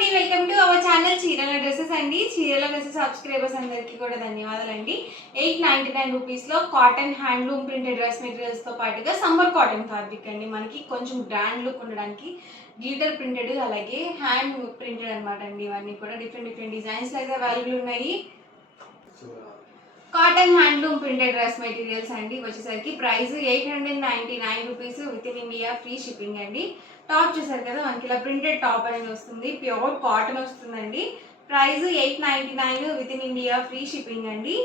అండి, welcome to our channel చీరల dresses అండి. చీరల డ్రెస్సెస్ సబ్స్క్రైబర్స్ అందరికీ కూడా ధన్యవాదాలండి. 899 రూపీస్లో కాటన్ హ్యాండ్లూమ్ ప్రింటెడ్ డ్రెస్ మెటీరియల్స్తో పాటుగా సమ్మర్ కాటన్ ఫ్యాబ్రిక్ అండి. మనకి కొంచెం గ్రాండ్ లుక్ ఉండడానికి గ్లిటర్ ప్రింటెడ్ అలాగే హ్యాండ్ ప్రింటెడ్ అనమాట అండి. ఇవన్నీ కూడా డిఫరెంట్ డిజైన్స్ అయితే అవైలబుల్ ఉన్నాయి. Cotton handloom printed dress materials అండి. వచ్చేసరికి price 899 rupees with in India free shipping అండి. టాప్ చూసారు కదా, మనకి ఇలా ప్రింటెడ్ టాప్ అనేది వస్తుంది, ప్యూర్ కాటన్ వస్తుందండి. Price 899 with in India free shipping అండి.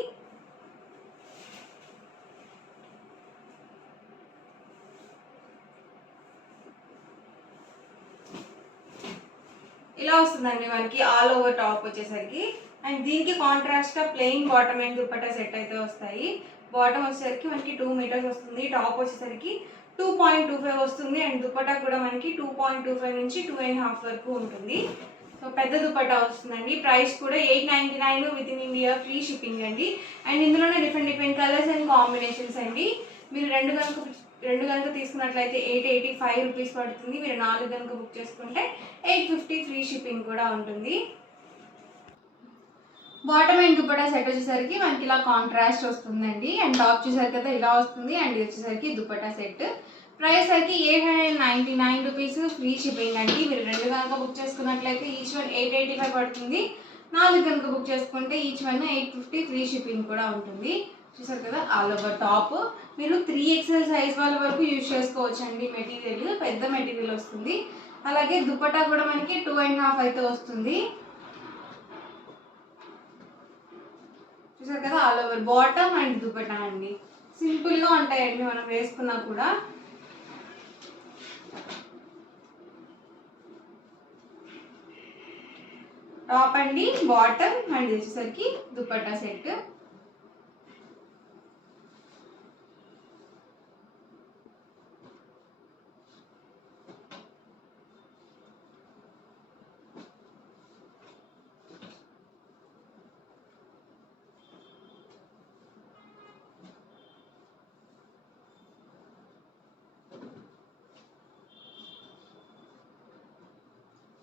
ఇలా వస్తుందండి మనకి ఆల్ ఓవర్ టాప్ వచ్చేసరికి. అండ్ దీనికి కాంట్రాస్ట్ గా plain bottom and dupatta set అయితే వస్తాయి. బాటమ్ వచ్చేసరికి మనకి 2 మీటర్స్ వస్తుంది, టాప్ వచ్చేసరికి 2.25 వస్తుంది. అండ్ దుపట్టా కూడా మనకి 2.25 నుంచి 2.5 వరకు ఉంటుంది. సో పెద్ద దుపట్టా వస్తుందండి. ప్రైస్ కూడా 899 with in India free shipping అండి. అండ్ ఇందులోనే డిఫరెంట్ కలర్స్ అండ్ కాంబినేషన్స్ అండి. మీరు రెండు కనుక తీసుకున్నట్లయితే 885 రూపీస్ పడుతుంది. మీరు 4 కనుక బుక్ చేసుకుంటే 850 ఫ్రీ షిప్పింగ్ కూడా ఉంటుంది. బాటమ్ అండ్ దుపట్టా సెట్ వచ్చేసరికి మనకి ఇలా కాంట్రాస్ట్ వస్తుందండి. అండ్ టాప్ చూసారు కదా ఇలా వస్తుంది. అండ్ ఇది వచ్చేసరికి దుపట్టా సెట్. ప్రైస్ సరికి 899 రూపీస్ ఫ్రీ షిప్పింగ్ అండి. మీరు 2 కనుక బుక్ చేసుకున్నట్లయితే ఈచ్ వన్ 885 పడుతుంది. 4 కనుక బుక్ చేసుకుంటే ఈచ్ వన్ 850 ఫ్రీ షిప్పింగ్ కూడా ఉంటుంది. చూసారు కదా ఆల్ ఓవర్ టాప్. మీరు 3XL సైజ్ వాళ్ళ వరకు యూజ్ చేసుకోవచ్చు అండి. మెటీరియల్ పెద్ద మెటీరియల్ వస్తుంది. అలాగే దుపట్టా కూడా మనకి 2.5 అయితే వస్తుంది. చూసారు కదా all over bottom and dupatta అండి. సింపుల్గా ఉంటాయండి మనం వేసుకున్నా కూడా. టాప్ అండి, బాటమ్ అండ్ వచ్చేసరికి దుపట్టా సెట్.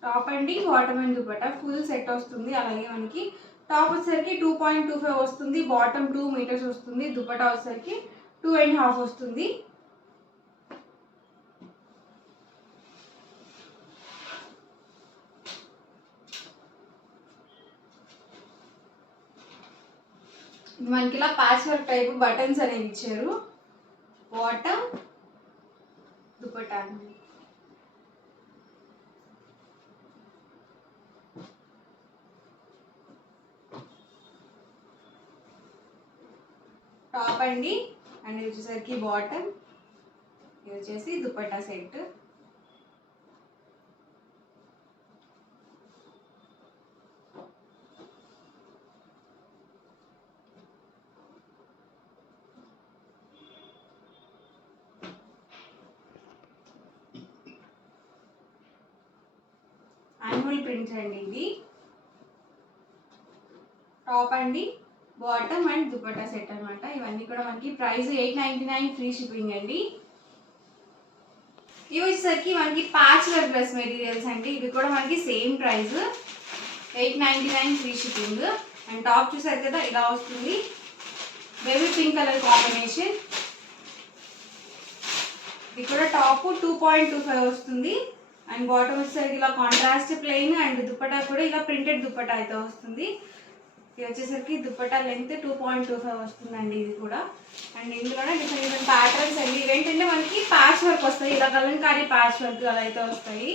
టాప్ అండి, bottom and dupatta full set వస్తుంది. అలాగే మనకి టాప్ వచ్చేసరికి 2.25 వస్తుంది, బాటమ్ 2 మీటర్స్ వస్తుంది, దుపట్టా వచ్చేసరికి 2.5 వస్తుంది. మనకి ఇలా ప్యాచ్ వర్క్ టైప్ బటన్స్ అనేవి ఇచ్చారు. బాటమ్ దుపట్టా అండి. టాప్ అండి, అండ్ ఇది వచ్చేసరికి బాటమ్, ఇది వచ్చేసి దుపట్టా సెట్. యాన్యువల్ ప్రింట్స్ అండి ఇది. టాప్ అండి, బాటమ్ అండ్ దుపట్టా సెట్ అనమాట. ఇవన్నీ కూడా మనకి ప్రైస్ 899 ఫ్రీ షిప్పింగ్ అండి. ఇవి వచ్చేసరికి మనకి ప్యాచ్ వర్క్ డ్రెస్ మెటీరియల్స్ అండి. ఇవి కూడా మనకి same price 899 free shipping. And top చూసారు కదా ఇలా వస్తుంది, బేబీ పింక్ కలర్ కాంబినేషన్. ఇది కూడా టాప్ 2.25 వస్తుంది. అండ్ బాటమ్ వచ్చేసరికి ఇలా కాంట్రాస్ట్ ప్లెయిన్ అండ్ దుపట్టా కూడా ఇలా ప్రింటెడ్ దుపట్టా అయితే వస్తుంది. ఇది వచ్చేసరికి దుపట్టా లెంత్ 2.25 వస్తుందండి ఇది కూడా. అండ్ ఇందులోనే డిఫరెంట్ ప్యాటర్న్స్ అండి. ఇవేంటంటే మనకి ప్యాచ్ వర్క్ వస్తాయి, ఇలా కలంకారీ ప్యాచ్ వర్క్ అలా అయితే వస్తాయి.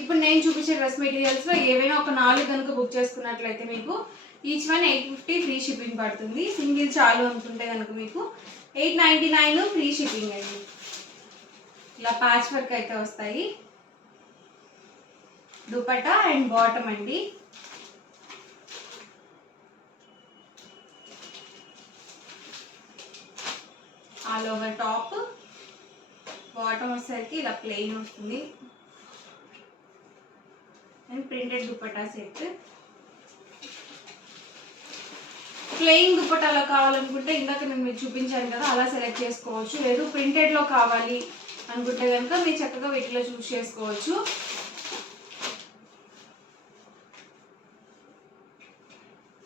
ఇప్పుడు నేను చూపించే డ్రెస్ మెటీరియల్స్లో ఏవైనా ఒక 4 కనుక బుక్ చేసుకున్నట్లయితే మీకు ఈచ్ వన్ 850 ఫ్రీ షిప్పింగ్ పడుతుంది. సింగిల్ చాలు అనుకుంటే కనుక మీకు 899 ఫ్రీ షిప్పింగ్ అండి. ఇలా ప్యాచ్ వర్క్ అయితే వస్తాయి. దుపట్టా అండ్ బాటమ్ అండి. ఆల్ ఓవర్ టాప్, బాటమ్ వచ్చేసరికి ఇలా ప్లెయిన్ వస్తుంది. And printed dupatta set. Plain దుపట్టాలో కావాలనుకుంటే ఇందాక నేను మీకు చూపించాను కదా, అలా సెలెక్ట్ చేసుకోవచ్చు. లేదు ప్రింటెడ్లో కావాలి అనుకుంటే కనుక మీరు చక్కగా వీటిలో చూస్ చేసుకోవచ్చు.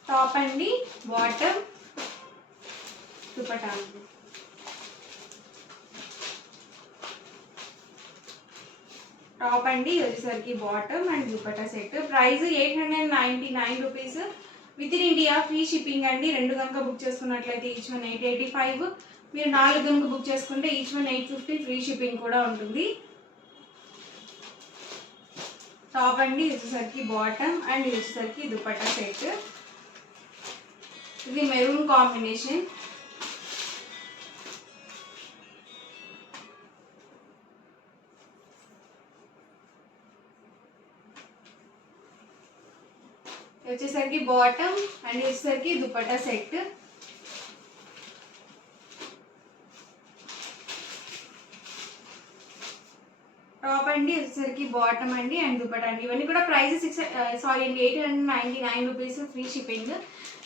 టాప్ అండి, బాటమ్, దుపట్టా. టాప్ అండి వచ్చేసరికి bottom and dupatta set. Price 899 rupees. With in India free shipping అండి. 2 కనుక బుక్ చేసుకున్నట్లయితే ఈచ్ వన్ 885. మీరు 4 కనుక బుక్ చేసుకుంటే ఈచ్ వన్ 850. ఫ్రీ షిప్పింగ్ కూడా ఉంటుంది. టాప్ అండి వచ్చేసరికి బాటమ్ అండ్ ఇది వచ్చేసరికి దుపట్టా సెట్. ఇది మెరూన్ కాంబినేషన్. వచ్చేసరికి బాటమ్ అండ్ వచ్చేసరికి దుపట్టా సెట్. టాప్ అండి వచ్చేసరికి బాటమ్ అండి అండ్ దుపట్టా అండి. ఇవన్నీ కూడా ప్రైస్ 899 రూపీస్. Free shipping.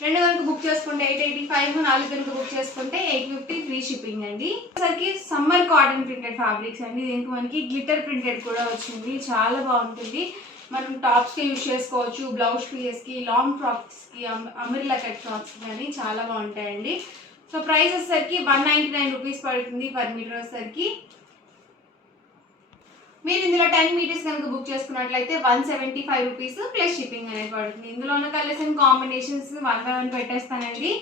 2 కనుక బుక్ చేసుకుంటే 885, 4 కనుక బుక్ చేసుకుంటే 850. ఫ్రీ షిప్పింగ్ అండి. వచ్చేసరికి సమ్మర్ కాటన్ ప్రింటెడ్ ఫ్యాబ్రిక్స్ అండి. దీనికి మనకి గ్లిటర్ ప్రింటెడ్ కూడా వచ్చింది, చాలా బాగుంటుంది. మనం టాప్స్కి యూజ్ చేసుకోవచ్చు, బ్లౌజ్ పీసెస్కి, లాంగ్ ఫ్రాక్స్కి, అమ్రిల్లా కట్ ఫ్రాక్స్కి కానీ చాలా బాగుంటాయండి. సో ప్రైస్ వచ్చేసరికి 199 రూపీస్ పడుతుంది పర్ మీటర్ వచ్చేసరికి. మీరు ఇందులో 10 మీటర్స్ కనుక బుక్ చేసుకున్నట్లయితే 175 రూపీస్ ప్లస్ షిప్పింగ్ అనేది పడుతుంది. ఇందులో ఉన్న కలర్స్ అండ్ కాంబినేషన్స్ 1 by 1 పెట్టేస్తానండి.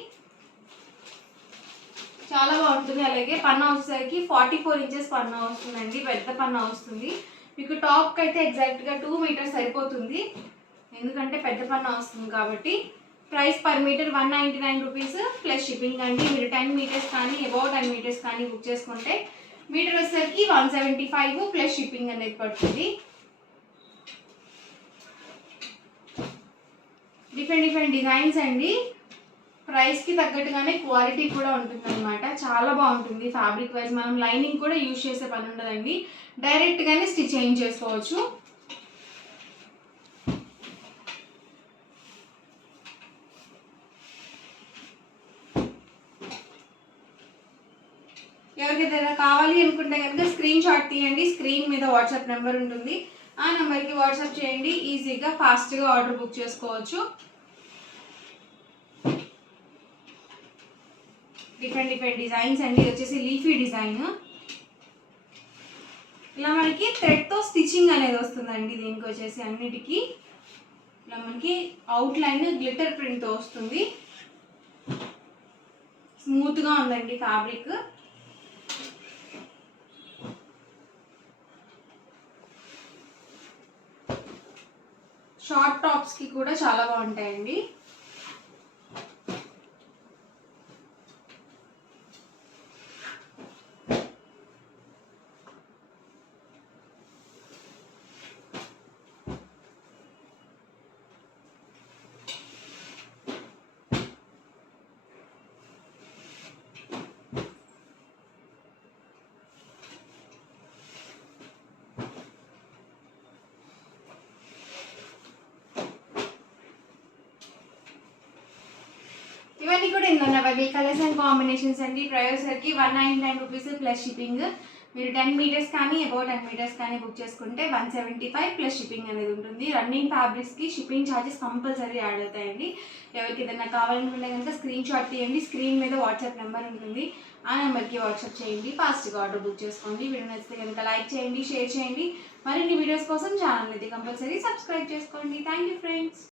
చాలా బాగుంటుంది. అలాగే పన్నా వచ్చేసరికి 44 ఇంచెస్ పన్నా వస్తుందండి, పెద్ద పన్నా వస్తుంది. మీకు టాప్కి అయితే ఎగ్జాక్ట్గా 2 మీటర్స్ సరిపోతుంది, ఎందుకంటే పెద్ద పన్నా వస్తుంది కాబట్టి. Price per metre 199 rupees plus shipping అండి. మీరు 10 మీటర్స్ కానీ అబౌట్ 10 మీటర్స్ కానీ బుక్ చేసుకుంటే మీటర్ వచ్చేసరికి 175 ప్లస్ షిప్పింగ్ అనేది పడుతుంది. డిఫరెంట్ డిజైన్స్ అండి. ప్రైస్కి తగ్గట్టుగానే క్వాలిటీ కూడా ఉంటుంది అనమాట. చాలా బాగుంటుంది ఫ్యాబ్రిక్ వైజ్. మనం లైనింగ్ కూడా యూజ్ చేసే పని ఉండదండి, డైరెక్ట్గానే స్టిచ్ చేంజ్ చేసుకోవచ్చు. ఎవరికైనా కావాలి అనుకుంటే కనుక స్క్రీన్ షాట్ తీయండి. స్క్రీన్ మీద వాట్సాప్ నెంబర్ ఉంటుంది, ఆ నెంబర్కి వాట్సాప్ చేయండి. ఈజీగా ఫాస్ట్గా ఆర్డర్ బుక్ చేసుకోవచ్చు. డిఫరెంట్ డిజైన్స్ అండి. వచ్చేసి లీఫీ డిజైన్. ఇలా మనకి థ్రెడ్తో స్టిచ్చింగ్ అనేది వస్తుందండి. దీనికి వచ్చేసి అన్నిటికీ ఇలా మనకి అవుట్లైన్ గ్లిటర్ ప్రింట్తో వస్తుంది. స్మూత్గా ఉందండి ఫ్యాబ్రిక్. షార్ట్ టాప్స్కి కూడా చాలా బాగుంటాయండి. ఇవన్నీ కూడా ఇందులో అవైలబుల్ కలర్స్ అండ్ కాంబినేషన్స్ అండి. ప్రైస్ సరికి 199 రూపీస్ ప్లస్ షిప్పింగ్. మీరు 10 మీటర్స్ కానీ అబౌట్ 10 మీటర్స్ కానీ బుక్ చేసుకుంటే 175 ప్లస్ షిప్పింగ్ అనేది ఉంటుంది. రన్నింగ్ ఫ్యాబ్రిక్స్కి షిప్పింగ్ ఛార్జెస్ కంపల్సరీ యాడ్ అవుతాయండి. ఎవరికి ఏదైనా కావాలనుకుంటే కనుక స్క్రీన్ షాట్ తీయండి. స్క్రీన్ మీద వాట్సాప్ నెంబర్ ఉంటుంది, ఆ నెంబర్కి వాట్సాప్ చేయండి. ఫాస్ట్గా ఆర్డర్ బుక్ చేసుకోండి. వీడియో నచ్చితే కనుక లైక్ చేయండి, షేర్ చేయండి. మరిన్ని వీడియోస్ కోసం ఛానల్ అయితే కంపల్సరీ సబ్స్క్రైబ్ చేసుకోండి. Thank you friends.